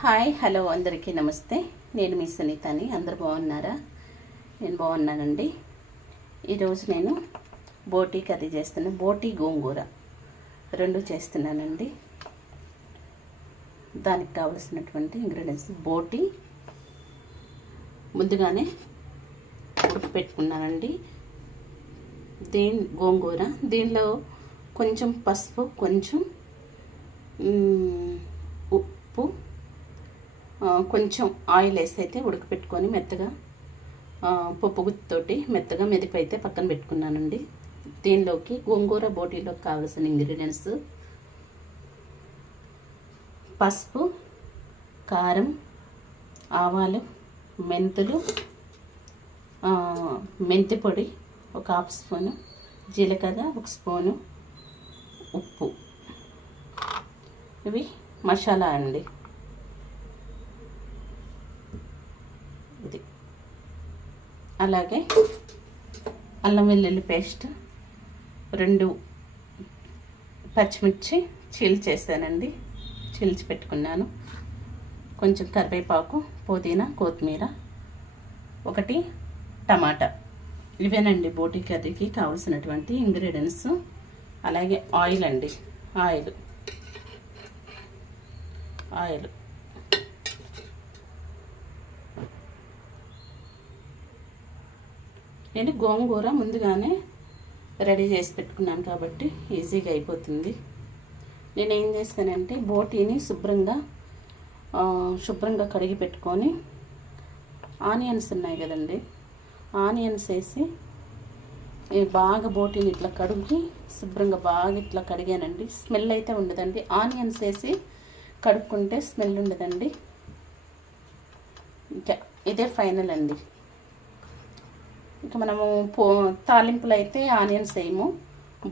Hi hello అందరికీ నమస్తే. నేను మీ సునీతని. అందరు బాగున్నారా? నేను బాగున్నానండి. ఈరోజు నేను బోటీ కర్రీ చేస్తున్నాను. బోటీ గోంగూర రెండు చేస్తున్నానండి. దానికి కావలసినటువంటి ఇంగ్రీడియంట్స్: బోటీ ముందుగానే ఉడకపెట్టుకున్నానండి. గోంగూర, దీనిలో కొంచెం పసుపు, కొంచెం ఉప్పు, కొంచెం ఆయిల్ వేసి అయితే ఉడకపెట్టుకొని మెత్తగా పప్పు గుత్తితోటి మెత్తగా మెదిపి అయితే పక్కన పెట్టుకున్నానండి. దీనిలోకి గోంగూర బోటీలోకి కావాల్సిన ఇంగ్రీడియంట్స్: పసుపు, కారం, ఆవాలు, మెంతులు, మెంతి పొడి ఒక హాఫ్ స్పూను, జీలకర్ర ఒక స్పూను, ఉప్పు. ఇవి మసాలా అండి. ఇది అలాగే అల్లం వెల్లుల్లి పేస్ట్, 2 పచ్చిమిర్చి చీల్చేసానండి, చీల్చి పెట్టుకున్నాను. కొంచెం కరివేపాకు, పుదీనా, కొత్తిమీర, 1 టమాటా. ఇవేనండి బోటీ కర్రీకి కావాల్సినటువంటి ఇంగ్రీడియంట్స్. అలాగే ఆయిల్ అండి. ఆయిల్ నేను గోంగూర ముందుగానే రెడీ చేసి పెట్టుకున్నాను కాబట్టి ఈజీగా అయిపోతుంది. నేను ఏం చేస్తానంటే బోటీని శుభ్రంగా కడిగి పెట్టుకొని, ఆనియన్స్ ఉన్నాయి కదండి, ఆనియన్స్ వేసి బాగా బోటీని ఇట్లా కడిగి శుభ్రంగా బాగా ఇట్లా కడిగానండి. స్మెల్ అయితే ఉండదండి. ఆనియన్స్ వేసి కడుక్కుంటే స్మెల్ ఉండదండి. ఇంకా ఇదే ఫైనల్ అండి. ఇంకా మనము తాలింపులు అయితే ఆనియన్స్ వేయము,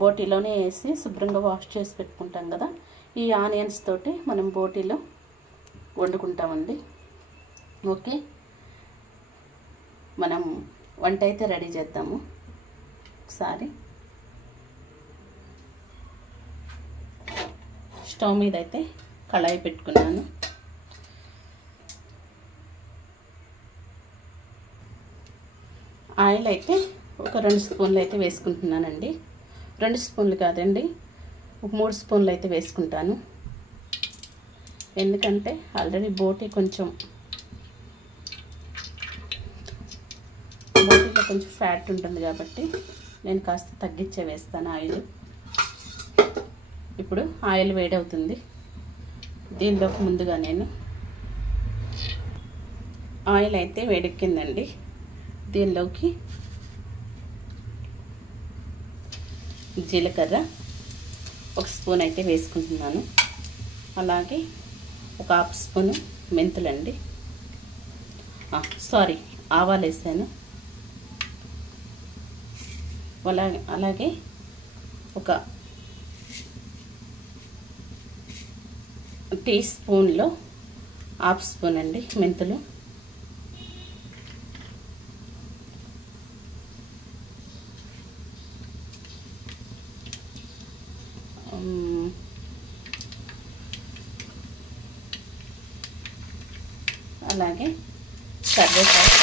బోటీలోనే వేసి శుభ్రంగా వాష్ చేసి పెట్టుకుంటాం కదా. ఈ ఆనియన్స్ తోటి మనం బోటీలో వండుకుంటామండి. ఓకే, మనం వంట అయితే రెడీ చేద్దాము. ఒకసారి స్టవ్ మీద అయితే కళాయి పెట్టుకున్నాను. ఆయిల్ అయితే ఒక 2 స్పూన్లు అయితే వేసుకుంటున్నానండి. 2 స్పూన్లు కాదండి, ఒక 3 స్పూన్లు అయితే వేసుకుంటాను. ఎందుకంటే ఆల్రెడీ బోటీలో కొంచెం ఫ్యాట్ ఉంటుంది కాబట్టి నేను కాస్త తగ్గించే వేస్తాను ఆయిల్. ఇప్పుడు ఆయిల్ వేడవుతుంది. దీనిలోకి ముందుగా నేను ఆయిల్ అయితే వేడెక్కిందండి. దీనిలోకి జీలకర్ర 1 స్పూన్ అయితే వేసుకుంటున్నాను. అలాగే ఒక హాఫ్ స్పూను మెంతులండి, ఆవాలు వేసాను. అలాగే ఒక టీ స్పూన్లో హాఫ్ స్పూన్ అండి మెంతులు. అలాగే కరివేపాకు,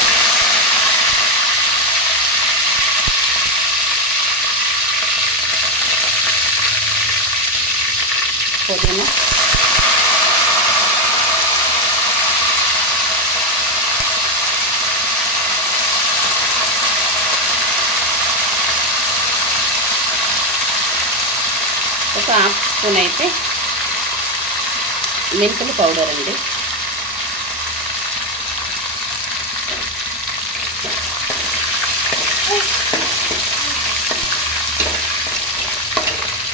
పుదీనా, ఒక హాఫ్ స్పూన్ అయితే మెంతుల పౌడర్ అండి.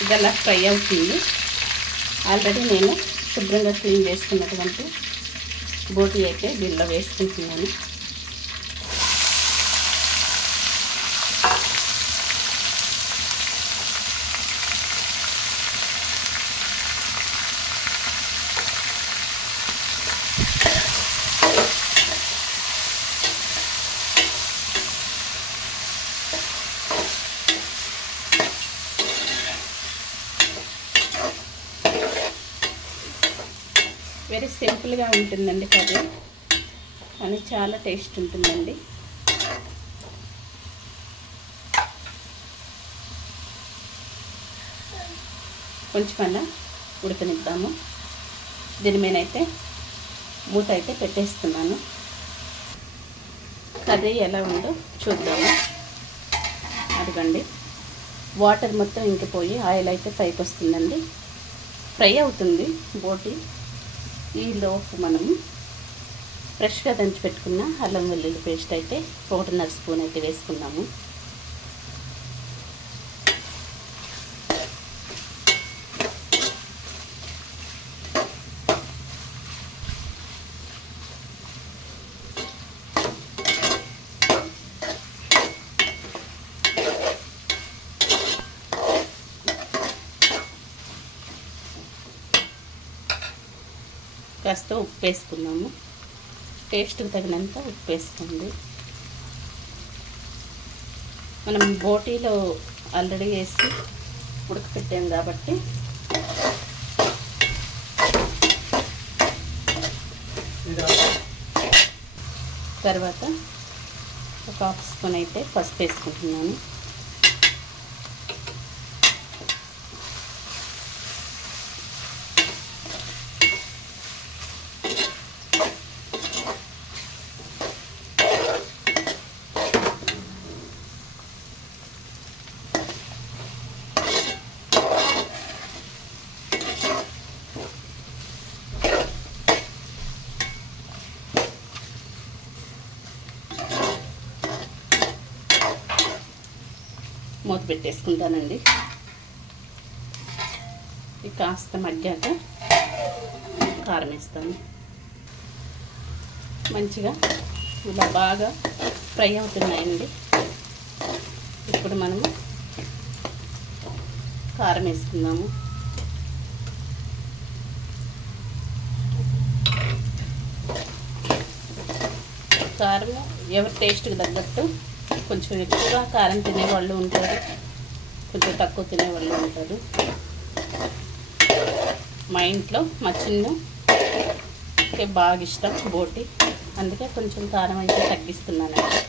ఇదలా ఫ్రై అవుతుంది. ఆల్రెడీ నేను శుభ్రంగా క్లీన్ చేసుకున్నటువంటి బోటీ అయితే దీనిలో వేసుకుంటున్నాను. వెరీ సింపుల్గా ఉంటుందండి కర్రీ, కానీ చాలా టేస్ట్ ఉంటుందండి. కొంచెం అలా ఉడకనిద్దాము. దీని మీదైతే మూత అయితే పెట్టేస్తున్నాను. కర్రీ ఎలా ఉందో చూద్దాము. అదిగండి, వాటర్ మొత్తం ఇంకిపోయి ఆయిల్ అయితే పైకి వస్తుందండి. ఫ్రై అవుతుంది బోటి. ఈలోపు మనము ఫ్రెష్గా దంచి పెట్టుకున్న అల్లం వెల్లుల్లి పేస్ట్ అయితే 1.5 స్పూన్ అయితే వేసుకున్నాము. కాస్త ఉప్పు వేసుకున్నాము. టేస్ట్కి తగినంత ఉప్పు వేసుకోండి. మనం బోటీలో ఆల్రెడీ వేసి ఉడకపెట్టాం కాబట్టి తర్వాత ఒక 1/2 స్పూన్ అయితే పసుపు వేసుకుంటున్నాను. మూత పెట్టేసుకుంటానండి. ఇది కాస్త మగ్గాక కారం వేస్తాను. మంచిగా ఇలా బాగా ఫ్రై అవుతున్నాయండి. ఇప్పుడు మనము కారం వేసుకుందాము. కారం ఎవరి టేస్ట్కి తగ్గట్టు, కొంచెం ఎక్కువగా కారం తినేవాళ్ళు ఉంటారు, కొంచెం తక్కువ తినేవాళ్ళు ఉంటారు. మా ఇంట్లో మా చిన్నకి బాగా ఇష్టం బోటి, అందుకే కొంచెం కారం అయితే తగ్గిస్తున్నానండి.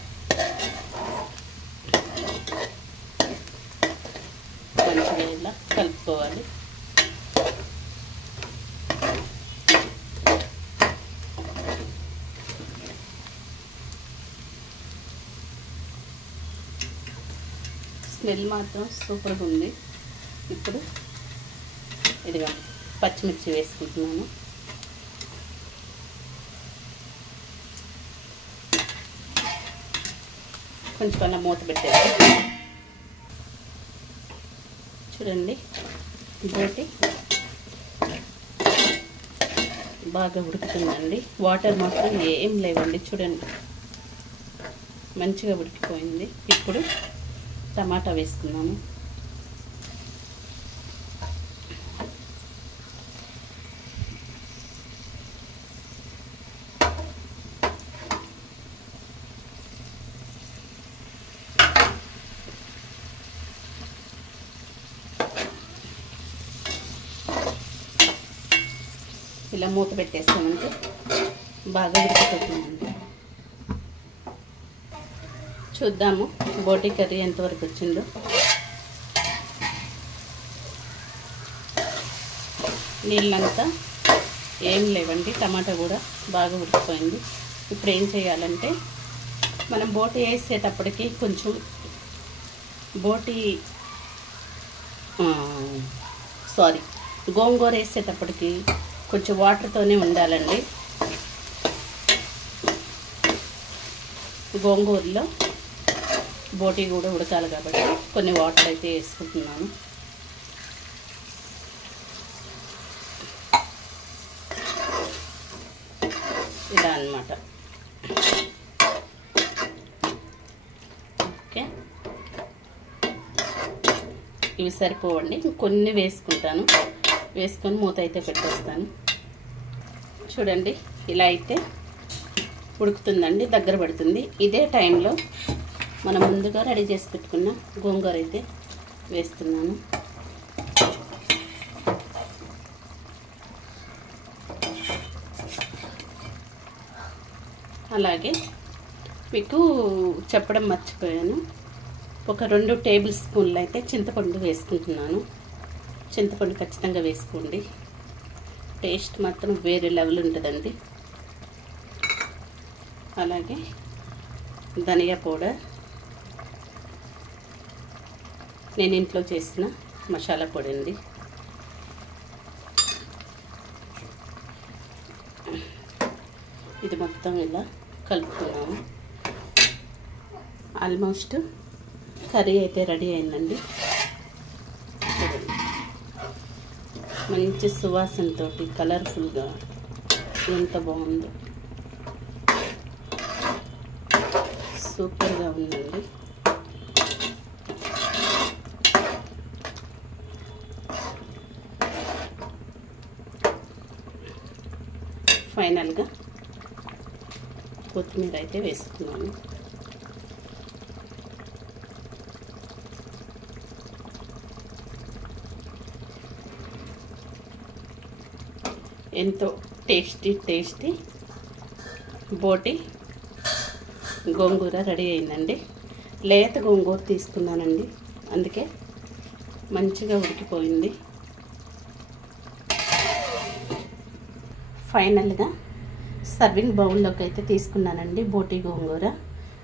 మంచిగా ఇలా కలుపుకోవాలి. స్మెల్ మాత్రం సూపర్గా ఉంది. ఇప్పుడు ఇదిగా పచ్చిమిర్చి వేసుకుంటున్నాను. కొంచెం అలా మూత పెట్టేది. చూడండి, బోటి బాగా ఉడుకుతుందండి. వాటర్ మాత్రం ఏం లేవండి. చూడండి, మంచిగా ఉడికిపోయింది. ఇప్పుడు టమాటా వేసుకున్నాము. ఇలా మూత పెట్టేస్తామంటే బాగా ఉడికిపోతుందండి. చూద్దాము బోటి కర్రీ ఎంతవరకు వచ్చిందో. నీళ్ళంతా ఏం లేవండి, టమాటా కూడా బాగా ఉడికిపోయింది. ఇప్పుడు ఏం చేయాలంటే, మనం బోటి వేసేటప్పటికి కొంచెం గోంగూర వేసేటప్పటికి కొంచెం వాటర్తోనే ఉండాలండి. గోంగూరలో బోటి కూడా ఉడకాలి కాబట్టి కొన్ని వాటర్ అయితే వేసుకుంటున్నాను. ఇలా అన్నమాట. ఓకే, ఇవి సరిపోవండి, కొన్ని వేసుకుంటాను. వేసుకొని మూత అయితే పెట్టేస్తాను. చూడండి, ఇలా అయితే ఉడుకుతుందండి, దగ్గర పడుతుంది. ఇదే టైంలో మనం ముందుగా రెడీ చేసి పెట్టుకున్న గోంగూర అయితే వేస్తున్నాను. అలాగే మీకు చెప్పడం మర్చిపోయాను, ఒక 2 టేబుల్ స్పూన్లు అయితే చింతపండు వేసుకుంటున్నాను. చింతపండు ఖచ్చితంగా వేసుకోండి, టేస్ట్ మాత్రం వేరే లెవెల్ ఉంటుందండి. అలాగే ధనియా పౌడర్, నేను ఇంట్లో చేసిన మసాలా పొడి అండి. ఇది మొత్తం ఇలా కలుపుకున్నాము. ఆల్మోస్ట్ కర్రీ అయితే రెడీ అయిందండి. మంచి సువాసనతో కలర్ఫుల్గా ఎంత బాగుందో, సూపర్గా ఉందండి. ఫైనల్గా కొత్తిమీర అయితే వేసుకున్నాను. ఎంతో టేస్టీ బోటి గోంగూర రెడీ అయిందండి. లేత గోంగూర తీసుకున్నానండి, అందుకే మంచిగా ఉడికిపోయింది. ఫైనల్గా సర్వింగ్ బౌల్లోకి అయితే తీసుకున్నానండి. బోటి గోంగూర,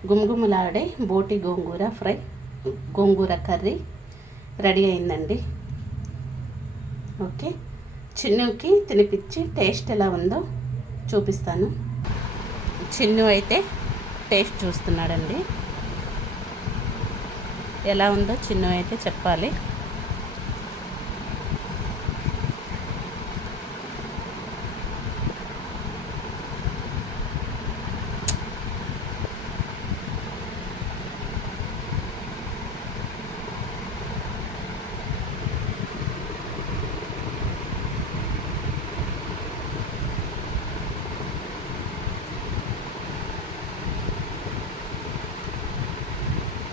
గుమగుమలాడే బోటి గోంగూర ఫ్రై, గోంగూర కర్రీ రెడీ అయిందండి. ఓకే, చిన్నుకి తినిపించి టేస్ట్ ఎలా ఉందో చూపిస్తాను. చిన్ను అయితే టేస్ట్ చూస్తున్నాడండి. ఎలా ఉందో చిన్ను అయితే చెప్పాలి.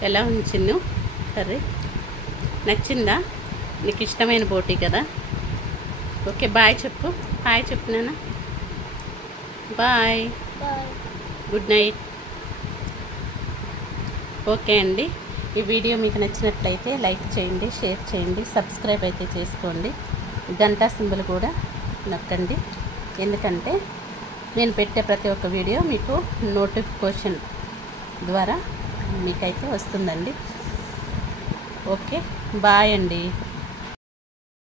ఎలా ఉంది చిన్ను కర్రీ? నచ్చిందా? నీకు ఇష్టమైన బోటి కదా. ఓకే, బాయ్ చెప్పు. హాయ్ చెప్పు నాన్న. Bye, good night. ఓకే అండి, ఈ వీడియో మీకు నచ్చినట్లయితే లైక్ చేయండి, షేర్ చేయండి, సబ్స్క్రైబ్ అయితే చేసుకోండి. గంట సింబల్ కూడా నొక్కండి, ఎందుకంటే నేను పెట్టే ప్రతి ఒక్క వీడియో మీకు నోటిఫికేషన్ ద్వారా మీకైతే వస్తుందండి. ఓకే, బాయ్ అండి.